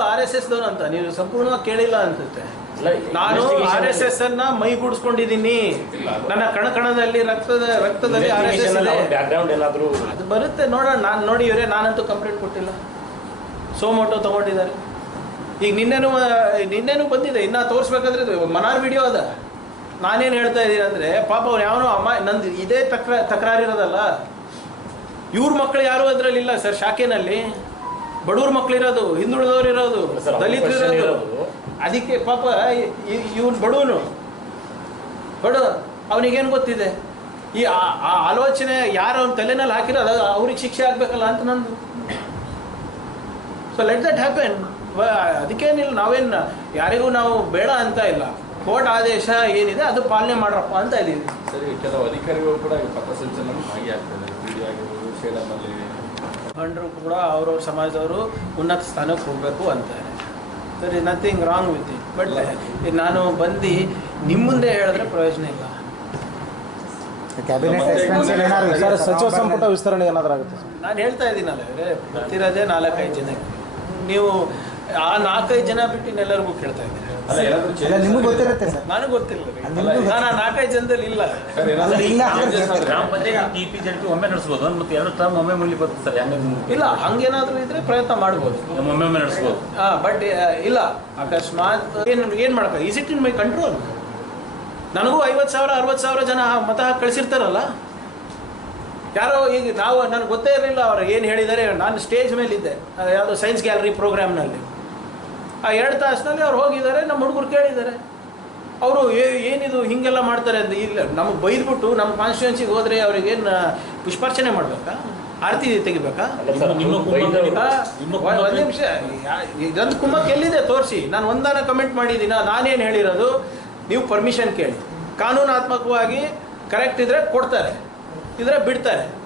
ನಾನಲ್ಲ R S S ದವನು ಅಂತ. ನೀವು ಸಂಪೂರ್ಣವಾಗಿ ಕೇಳಿಲ್ಲ ಅನ್ಸುತ್ತೆ. ನಾನು ಆರ್ ಎಸ್ ಎಸ್ ಅನ್ನ ಮೈಗೂಡಿಸ್ಕೊಂಡಿದ್ದೀನಿ ನನ್ನ ಕಣಕಣದಲ್ಲಿ ರಕ್ತದ ರಕ್ತದಲ್ಲಿ ಆರ್ ಎಸ್ ಎಸ್ ಅದು ಬರುತ್ತೆ ನೋಡೋಣ. ನಾನು ನೋಡಿ ಇವರೇ ನಾನಂತೂ ಕಂಪ್ಲೇಂಟ್ ಕೊಟ್ಟಿಲ್ಲ. ಸೋಮೋಟೋ ತಗೊಂಡಿದ್ದಾರೆ. ಈಗ ನಿನ್ನೆನೂ ನಿನ್ನೆನೂ ಬಂದಿದೆ. ಇನ್ನ ತೋರಿಸ್ಬೇಕಾದ್ರೆ ಮನಾರ್ ವಿಡಿಯೋ ಅದ. ನಾನೇನು ಹೇಳ್ತಾ ಇದ್ದೀನಿ ಅಂದ್ರೆ ಪಾಪ ಅವ್ರು ಯಾವನೋ ಅಮ್ಮ ನಂದು ಇದೇ ತಕ್ರ ತಕರಾರಿರೋದಲ್ಲ. ಇವ್ರ ಮಕ್ಕಳು ಯಾರು ಅದರಲ್ಲಿ ಇಲ್ಲ ಸರ್ ಶಾಖೆನಲ್ಲಿ. ಬಡವ್ರ ಮಕ್ಕಳಿರೋದು ಹಿಂದುಳಿದವ್ರು ಇರೋದು ಸರ್, ದಲಿತರು ಇರೋದು. ಇರೋದು. ಅದಕ್ಕೆ ಪಾಪ ಇವನು ಬಡವನು. ಬಡ ಅವನಿಗೇನು ಗೊತ್ತಿದೆ? ಈ ಆ- ಆಲೋಚನೆ ಯಾರು ಅವ್ನ ತಲೆನಲ್ಲಿ ಹಾಕಿರೋ ಅದು ಅವ್ರಿಗೆ ಶಿಕ್ಷೆ ಆಗ್ಬೇಕಲ್ಲ ಅಂತ ನಂದು. ಸೊ ಲೆಟ್ ದಟ್ ಹ್ಯಾಪನ್ ಅದಕ್ಕೇನಿಲ್ಲ ನಾವೇನು ಯಾರಿಗೂ ನಾವು ಬೇಡ ಅಂತ ಇಲ್ಲ. ಕೋರ್ಟ್ ಆದೇಶ ಏನಿದೆ ಅದು ಪಾಲನೆ ಮಾಡ್ರಪ್ಪ ಅಂತ ಇದ್ದೀವಿ ಸರಿ ಕೆಲವು ಅಧಿಕಾರಿಗಳು ಕೂಡ ಪಥಸಂಚಲನ ಭಾಗಿಯಾಗ್ತಾರೆ ವಿಡಿಯೋ ಆಗಿರ್ಬೋದು ಕೂಡ ಅವ್ರವ್ರ ಸಮಾಜದವರು ಉನ್ನತ ಸ್ಥಾನಕ್ಕೆ ಹೋಗಬೇಕು ಅಂತಾರೆ sir is nothing wrong with it but ನಾನು ಬಂದು ನಿಮ್ಮ ಮುಂದೆ ಹೇಳಿದ್ರೆ ಪ್ರಯೋಜನ ಇಲ್ಲ. ಸಚಿವ ಸಂಪುಟ ವಿಸ್ತರಣೆ ಏನಾದರೂ ಆಗುತ್ತೆ? ನಾನು ಹೇಳ್ತಾ ಇದ್ದೀನಲ್ಲ ಇವರೇ ಬರ್ತಿರೋದೇ ನಾಲ್ಕೈದು ಜನಕ್ಕೆ. ನೀವು ಆ ನಾಲ್ಕೈದು ಜನ ಬಿಟ್ಟು ಇನ್ನೆಲ್ಲರಿಗೂ ಕೇಳ್ತಾ changes ನಿಮಗೂ? ಗೊತ್ತಿರುತ್ತೆ ಸರ್. ನನಗೆ ಗೊತ್ತಿಲ್ಲ ನಾನು ಆ ನಾಲ್ಕೈದು ಜನದಲ್ಲಿ ಇಲ್ಲ. ಗ್ರಾಮ ಪಂಚಾಯತ್ ಟಿ ಪಿ ಜಂಟಿ ಒಮ್ಮೆ ನಡೆಸ್ಬೋದು. ಮತ್ತೆ ಎರಡು ಟರ್ಮ್ ಒಮ್ಮೆ ಮುಗಿಬೋದು ಸರ್ ಹಂಗೆ ಇಲ್ಲ ಹಂಗೇನಾದರೂ ಇದ್ರೆ ಪ್ರಯತ್ನ ಮಾಡ್ಬೋದು. ಒಮ್ಮೆ ಒಮ್ಮೆ ನಡೆಸ್ಬೋದು. ಬಟ್ ಇಲ್ಲ. ಅಕಸ್ಮಾತ್ ಏನು ಏನು ಮಾಡಕ್ಕ is it in my control ನನಗೂ ಐವತ್ತು ಸಾವಿರ ಅರವತ್ತು ಸಾವಿರ ಜನ ಮತ ಹಾಕಿ ಕಳಿಸಿರ್ತಾರಲ್ಲ? ಯಾರೋ ಈಗ ನಾವು ನನಗೆ ಗೊತ್ತೇ ಇರಲಿಲ್ಲ ಅವ್ರು ಏನು ಹೇಳಿದ್ದಾರೆ ನಾನು ಸ್ಟೇಜ್ ಮೇಲಿದ್ದೆ. ಇದ್ದೆ ಯಾವುದೋ ಸೈನ್ಸ್ ಗ್ಯಾಲರಿ ಪ್ರೋಗ್ರಾಮ್ನಲ್ಲಿ ಆ ಎರಡು ತಾಸಿನಲ್ಲಿ ಅವ್ರು ಹೋಗಿದ್ದಾರೆ ನಮ್ಮ ಹುಡುಗರು ಕೇಳಿದ್ದಾರೆ. ಅವರು ಏನಿದು ಹಿಂಗೆಲ್ಲ ಮಾಡ್ತಾರೆ ಅಂತ ಇಲ್ಲ ನಮಗೆ ಬೈದ್ಬಿಟ್ಟು ನಮ್ಮ ಕಾನ್ಸ್ಟಿಟ್ಯೂನ್ಸಿಗೆ ಹೋದರೆ ಅವ್ರಿಗೇನು ಪುಷ್ಪಾರ್ಚನೆ ಮಾಡಬೇಕಾ? ಆರತಿ ತೆಗಿಬೇಕಾ? ಒಂದು ನಿಮಿಷ. ಇದೊಂದು ಕುಮ್ಮಕ್ಕೆ ಎಲ್ಲಿದೆ? ತೋರಿಸಿ. ನಾನು ಒಂದಾನ ಕಮೆಂಟ್ ಮಾಡಿದ್ದೀನ ನಾನೇನು ಹೇಳಿರೋದು? ನೀವು ಪರ್ಮಿಷನ್ ಕೇಳಿ. ಕಾನೂನಾತ್ಮಕವಾಗಿ ಕರೆಕ್ಟ್ ಇದ್ರೆ ಕೊಡ್ತಾರೆ. ಇದ್ರೆ ಬಿಡ್ತಾರೆ.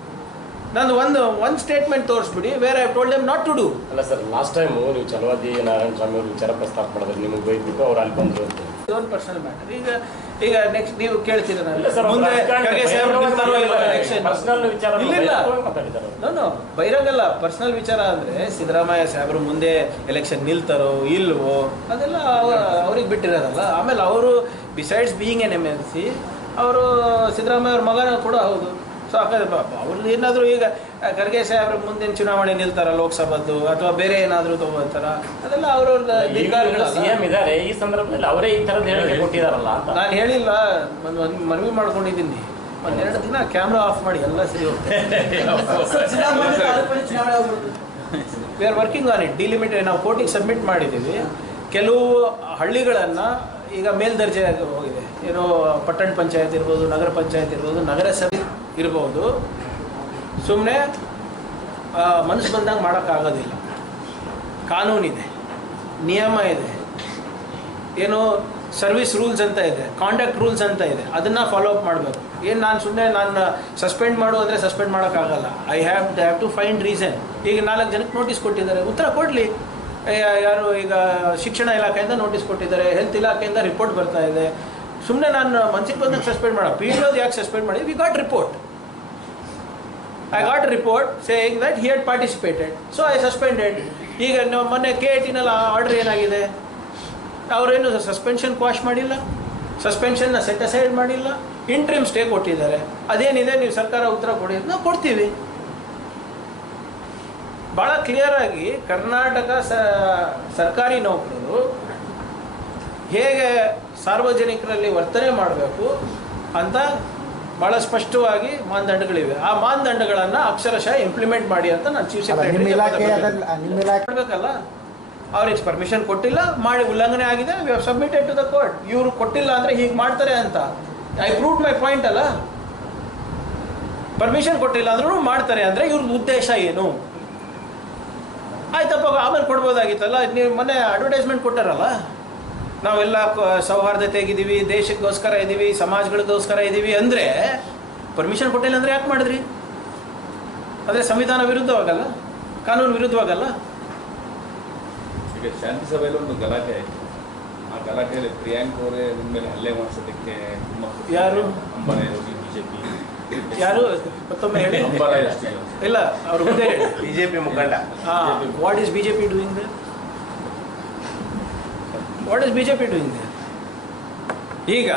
ನಂದು ಒಂದು ಒಂದು statement ತೋರಿಸ್ಬಿಡಿ where I told not to do ಅಲ್ಲ ಸರ್ ಲಾಸ್ಟ್ ಟೈಮ್ ನೀವು ಚಲವಾದಿ ನಾರಾಯಣ ಸ್ವಾಮಿ ಅವರು ವಿಚಾರ ಪ್ರಸ್ತಾಪ ಮಾಡಿದ್ರೆ ನಿಮಗೆ ಬೈದ್ಬಿಟ್ಟು ಅವ್ರು ಅಲ್ಲಿ ಬಂದ್ರು ಅಂತ. ಇದೊಂದು ಪರ್ಸನಲ್ ಮ್ಯಾಟರ್ ಈಗ ಈಗ ನೆಕ್ಸ್ಟ್ ನೀವು ಕೇಳ್ತೀರ ಇಲ್ಲ ಸರ್ ಮುಂದೆ ಖರ್ಗೆ ಸಾಹೇಬ್ರು ನಿಲ್ತಾರೋ ಇಲ್ವೋ ಪರ್ಸನಲ್ ವಿಚಾರ ಇಲ್ಲ ಮಾತಾಡಿದ್ದಾರೆ ನೋ ನೋ ಬಹಿರಂಗಲ್ಲ. ಪರ್ಸನಲ್ ವಿಚಾರ ಅಂದರೆ ಸಿದ್ದರಾಮಯ್ಯ ಸಾಹೇಬರು ಮುಂದೆ ಎಲೆಕ್ಷನ್ ನಿಲ್ತಾರೋ ಇಲ್ವೋ ಅದೆಲ್ಲ ಅವ್ರಿಗೆ ಬಿಟ್ಟಿರೋದಲ್ಲ. ಆಮೇಲೆ ಅವರು besides being an M L C ಅವರು ಸಿದ್ದರಾಮಯ್ಯ ಅವ್ರ ಮಗನ ಕೂಡ ಹೌದು. ಸೊ ಅವ್ರದ್ದು ಏನಾದರೂ ಈಗ ಖರ್ಗೆ ಸಾಹೇಬ್ರ ಮುಂದಿನ ಚುನಾವಣೆ ನಿಲ್ತಾರ ಲೋಕಸಭದ್ದು ಅಥವಾ ಬೇರೆ ಏನಾದರೂ ತಗೋತಾರ? ಅದೆಲ್ಲ ಅವ್ರವ್ರ ಸಿಎಂ ಇದ್ದಾರೆ ಈ ಸಂದರ್ಭದಲ್ಲಿ ಅವರೇ ಈ ತರದ ಹೇಳಿಕೆ ಕೊಟ್ಟಿದಾರಲ್ಲ ನಾನು ಹೇಳಿಲ್ಲ ಒಂದು ಒಂದು ಮನವಿ ಮಾಡ್ಕೊಂಡಿದ್ದೀನಿ. ಒಂದೆರಡು ದಿನ ಕ್ಯಾಮ್ರಾ ಆಫ್ ಮಾಡಿ ಎಲ್ಲ ಸರಿ ಹೋಗ್ತದೆ we are working on it delimit ನಾವು ಕೋರ್ಟಿಗೆ ಸಬ್ಮಿಟ್ ಮಾಡಿದ್ದೀವಿ. ಕೆಲವು ಹಳ್ಳಿಗಳನ್ನು ಈಗ ಮೇಲ್ದರ್ಜೆ ಹೋಗಿದೆ. ಏನೋ ಪಟ್ಟಣ ಪಂಚಾಯತ್ ಇರ್ಬೋದು ನಗರ ಪಂಚಾಯತ್ ಇರ್ಬೋದು ನಗರಸಭೆ ಇರ್ಬೋದು. ಸುಮ್ಮನೆ ಮನಸ್ಸು ಬಂದಾಗ ಮಾಡೋಕ್ಕಾಗೋದಿಲ್ಲ. ಕಾನೂನಿದೆ, ನಿಯಮ ಇದೆ, ಏನು ಸರ್ವಿಸ್ ರೂಲ್ಸ್ ಅಂತ ಇದೆ, ಕಾಂಡಕ್ಟ್ ರೂಲ್ಸ್ ಅಂತ ಇದೆ, ಅದನ್ನು ಫಾಲೋ ಅಪ್ ಮಾಡಬೇಕು. ಏನು ನಾನು ಸುಮ್ಮನೆ ನಾನು ಸಸ್ಪೆಂಡ್ ಮಾಡು ಅಂದರೆ ಸಸ್ಪೆಂಡ್ ಮಾಡೋಕ್ಕಾಗಲ್ಲ. I have the have to find reason ಈಗ ನಾಲ್ಕು ಜನಕ್ಕೆ ನೋಟಿಸ್ ಕೊಟ್ಟಿದ್ದಾರೆ. ಉತ್ತರ ಕೊಡಲಿ. ಯಾರು ಈಗ ಶಿಕ್ಷಣ ಇಲಾಖೆಯಿಂದ ನೋಟಿಸ್ ಕೊಟ್ಟಿದ್ದಾರೆ ಹೆಲ್ತ್ ಇಲಾಖೆಯಿಂದ ರಿಪೋರ್ಟ್ ಬರ್ತಾ ಇದೆ. ಸುಮ್ಮನೆ ನಾನು ಮನ್ಸಿಗೆ ಬಂದಾಗ ಸಸ್ಪೆಂಡ್ ಮಾಡೋ. ಪಿ ಡಿ ಯಾಕೆ ಸಸ್ಪೆಂಡ್ ಮಾಡಿ we got report I got report saying that he had participated so I suspended ಈಗ ನಾವು ಮೊನ್ನೆ ಕೆ ಎ ಟಿನಲ್ಲಿ ಆರ್ಡರ್ ಏನಾಗಿದೆ? ಅವರೇನು ಸಸ್ಪೆನ್ಷನ್ ಕ್ವಾಶ್ ಮಾಡಿಲ್ಲ? ಸಸ್ಪೆನ್ಷನ್ನ ಸೆಟ್ ಅಸೈಡ್ ಮಾಡಿಲ್ಲ? ಇಂಟ್ರಿಮ್ ಸ್ಟೇ ಕೊಟ್ಟಿದ್ದಾರೆ. ಅದೇನಿದೆ? ನೀವು ಸರ್ಕಾರ ಉತ್ತರ ಕೊಡಿ. ನಾವು ಕೊಡ್ತೀವಿ. ಭಾಳ ಕ್ಲಿಯರ್ ಆಗಿ ಕರ್ನಾಟಕ ಸ, ಸರ್ಕಾರಿ ನೌಕರರು ಹೇಗೆ ಸಾರ್ವಜನಿಕರಲ್ಲಿ ವರ್ತನೆ ಮಾಡಬೇಕು ಅಂತ ಭಾಳ ಸ್ಪಷ್ಟವಾಗಿ ಮಾನದಂಡಗಳಿವೆ. ಆ ಮಾನದಂಡಗಳನ್ನು ಅಕ್ಷರಶಃ ಇಂಪ್ಲಿಮೆಂಟ್ ಮಾಡಿ ಅಂತ ನಾನು ಚೀಫ್ ಸೆಕ್ರೆಟರಿಲ್ಲ ಅವ್ರಿಗೆ ಪರ್ಮಿಷನ್ ಕೊಟ್ಟಿಲ್ಲ ಮಾಡಿ ಉಲ್ಲಂಘನೆ ಆಗಿದೆ we submitted to the court ಇವರು ಕೊಟ್ಟಿಲ್ಲ ಅಂದ್ರೆ ಹೀಗೆ ಮಾಡ್ತಾರೆ ಅಂತ. ಐ ಪ್ರೂವ್ ಮೈ ಪಾಯಿಂಟ್ ಅಲ್ಲ? ಪರ್ಮಿಷನ್ ಕೊಟ್ಟಿಲ್ಲ ಅಂದ್ರೂ ಮಾಡ್ತಾರೆ ಅಂದ್ರೆ ಇವ್ರ ಉದ್ದೇಶ ಏನು? ಆಯ್ತಪ್ಪ ಆಮೇಲೆ ಕೊಡ್ಬೋದಾಗಿತ್ತಲ್ಲ? ನೀವು ಮೊನ್ನೆ ಅಡ್ವರ್ಟೈಸ್ಮೆಂಟ್ ಕೊಟ್ಟಾರಲ್ಲ? ನಾವೆಲ್ಲ ಸೌಹಾರ್ದತೆಗಿದ್ದೀವಿ ದೇಶಕ್ಕೋಸ್ಕರ ಇದ್ದೀವಿ ಸಮಾಜಗಳಿಗೋಸ್ಕರ ಇದ್ದೀವಿ ಅಂದರೆ ಪರ್ಮಿಷನ್ ಕೊಟ್ಟಿಲ್ಲ ಅಂದರೆ ಯಾಕೆ ಮಾಡಿದ್ರಿ? ಅಂದರೆ ಸಂವಿಧಾನ ವಿರುದ್ಧವಾಗಲ್ಲ? ಕಾನೂನು ವಿರುದ್ಧವಾಗಲ್ಲ? ಈಗ ಶಾಂತಿ ಸಭೆಯಲ್ಲಿ ಒಂದು ಗಲಾಟೆ ಆಯಿತು. ಆ ಗಲಾಟೆಯಲ್ಲಿ ಪ್ರಿಯಾಂಕ್ ಅವರೇ ನಿಮ್ಮ ಮೇಲೆ ಹಲ್ಲೆ ಮಾಡಿಸೋದಕ್ಕೆ ಯಾರು? ಬಿಜೆಪಿ. ಯಾರು? ಮತ್ತೊಮ್ಮೆ ಹೇಳಿ. ಇಲ್ಲ ಅವ್ರ ಹುದ್ದೆ ಬಿಜೆಪಿ ಮುಖಂಡ. What is BJP doing what is B J P doing ಈಗ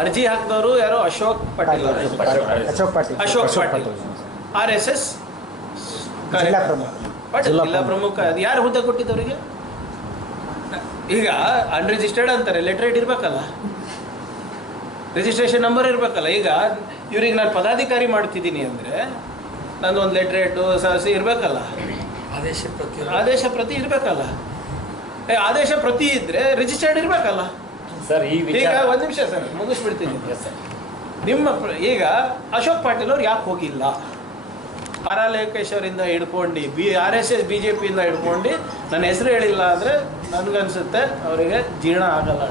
ಅರ್ಜಿ ಹಾಕಿದವರು ಯಾರು ಅಶೋಕ್ ಪಟೇಲ್ ಅವರು. Ashok Patil. Ashok Patil. R S S ಜಿಲ್ಲಾ ಪ್ರಮುಖ. ಯಾರು ಹುದ್ದೆ ಕೊಟ್ಟಿದ್ದವರಿಗೆ? ಈಗ ಅನ್ರಿಜಿಸ್ಟರ್ಡ್ ಅಂತಾರೆ. ಲೆಟ್ರೇಟ್ ಇರಬೇಕಲ್ಲ. ರಿಜಿಸ್ಟ್ರೇಷನ್ ನಂಬರ್ ಇರಬೇಕಲ್ಲ. ಈಗ ಇವ್ರಿಗೆ ನಾನು ಪದಾಧಿಕಾರಿ ಮಾಡ್ತಿದ್ದೀನಿ ಅಂದರೆ ನಂದು ಒಂದು ಲೆಟ್ರೇಟು ಇರಬೇಕಲ್ಲ. ಆದೇಶ ಪ್ರತಿ ಆದೇಶ ಪ್ರತಿ ಇರಬೇಕಲ್ಲ. ಆದೇಶ ಪ್ರತಿ ಇದ್ರೆ ರಿಜಿಸ್ಟರ್ಡ್ ಇರಬೇಕಲ್ಲ. ಸರ್ ಈ ಈಗ ಒಂದು ನಿಮಿಷ ಸರ್ ಮುಗಿಸ್ಬಿಡ್ತೀನಿ. ಎಸ್ ಸರ್ ನಿಮ್ಮ ಈಗ ಅಶೋಕ್ ಪಾಟೀಲ್ ಅವ್ರು ಯಾಕೆ ಹೋಗಿಲ್ಲ? ಆರ್ ಆರ್ ಲೋಕೇಶ್ವರಿಂದ ಹಿಡ್ಕೊಂಡು B R S S B J ಪಿಯಿಂದ ಹಿಡ್ಕೊಂಡು ನನ್ನ ಹೆಸರು ಹೇಳಿಲ್ಲ ಅಂದರೆ ನನಗನ್ಸುತ್ತೆ ಅವರಿಗೆ ಜೀರ್ಣ ಆಗಲ್ಲ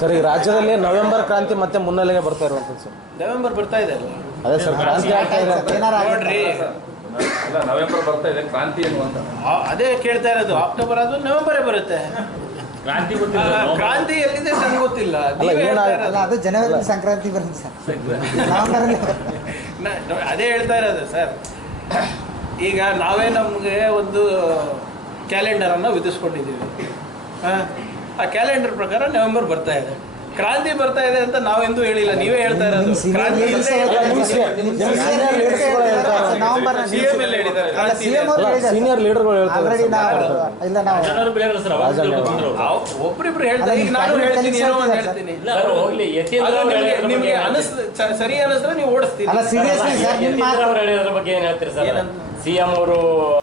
ಸರ್ ಈಗ ರಾಜ್ಯದಲ್ಲಿ ನವೆಂಬರ್ ಕ್ರಾಂತಿ ಮತ್ತೆ ಮುನ್ನೆಲೆಗೆ ಬರ್ತಾ ಇರುವಂಥದ್ದು ಸರ್. ನವೆಂಬರ್ ಬರ್ತಾ ಇದೆ ಅಲ್ಲ ಅದೇ ಸರ್ ಕ್ರಾಂತಿ ಆಗ್ತಾ ನೋಡ್ರಿ ಅಲ್ಲ ನವೆಂಬರ್ ಬರ್ತಾ ಇದೆ ಕ್ರಾಂತಿ ಅನ್ನುವಂತ ಅಂತ ಅದೇ ಕೇಳ್ತಾ ಇರೋದು ಅಕ್ಟೋಬರ್ ಆದ್ರೂ ನವೆಂಬರ್ ಬರುತ್ತೆ. ಕ್ರಾಂತಿ ಗೊತ್ತಿಲ್ಲ ಕ್ರಾಂತಿ ಎಲ್ಲಿದೆ ನಂಗೆ ಗೊತ್ತಿಲ್ಲ. ಅಲ್ಲ, ಅದು ಜನವರಿ ಸಂಕ್ರಾಂತಿ ಬರುತ್ತೆ ಸರ್. ನವೆಂಬರಲ್ಲಿ. ನ- ನ- ಅದೇ ಹೇಳ್ತಾ ಇರೋದು ಸರ್. ಈಗ ನಾವೇ ನಮಗೆ ಒಂದು ಕ್ಯಾಲೆಂಡರನ್ನು ವಿಧಿಸ್ಕೊಂಡಿದ್ದೀವಿ. ಆ ಕ್ಯಾಲೆಂಡರ್ ಪ್ರಕಾರ ನವೆಂಬರ್ ಬರ್ತಾ ಇದೆ. ಕ್ರಾಂತಿ ಬರ್ತಾ ಇದೆ ಅಂತ ನಾವೆಂದೂ ಹೇಳಿಲ್ಲ ನೀವೇ ಹೇಳ್ತಾ ಇರೋದು. ಅವ್- ಒಬ್ರಿಬ್ರು ಹೇಳ್ತಾರೆ ಈಗ ನಾನು ಹೇಳ್ತೀನಿ ಏನೋ ಒಂದು ಹೇಳ್ತೀನಿ. ಸರ್? ನಿಮ್ಗೆ ಅನಿಸ್ ಅನಿಸಿದ್ರೆ ನೀವು ಓಡಿಸ್ತೀರಿ ಅಲ್ಲ ಸೀರಿಯಸ್ಲಿ ಸರ್ ನಿಮ್ಮ ಯತೀಂದ್ರ ಬಗ್ಗೆ ಏನ್ ಹೇಳ್ತೀರಿ ಸರ್? ಏನಂತ? ಸಿ ಎಂ ಅವರು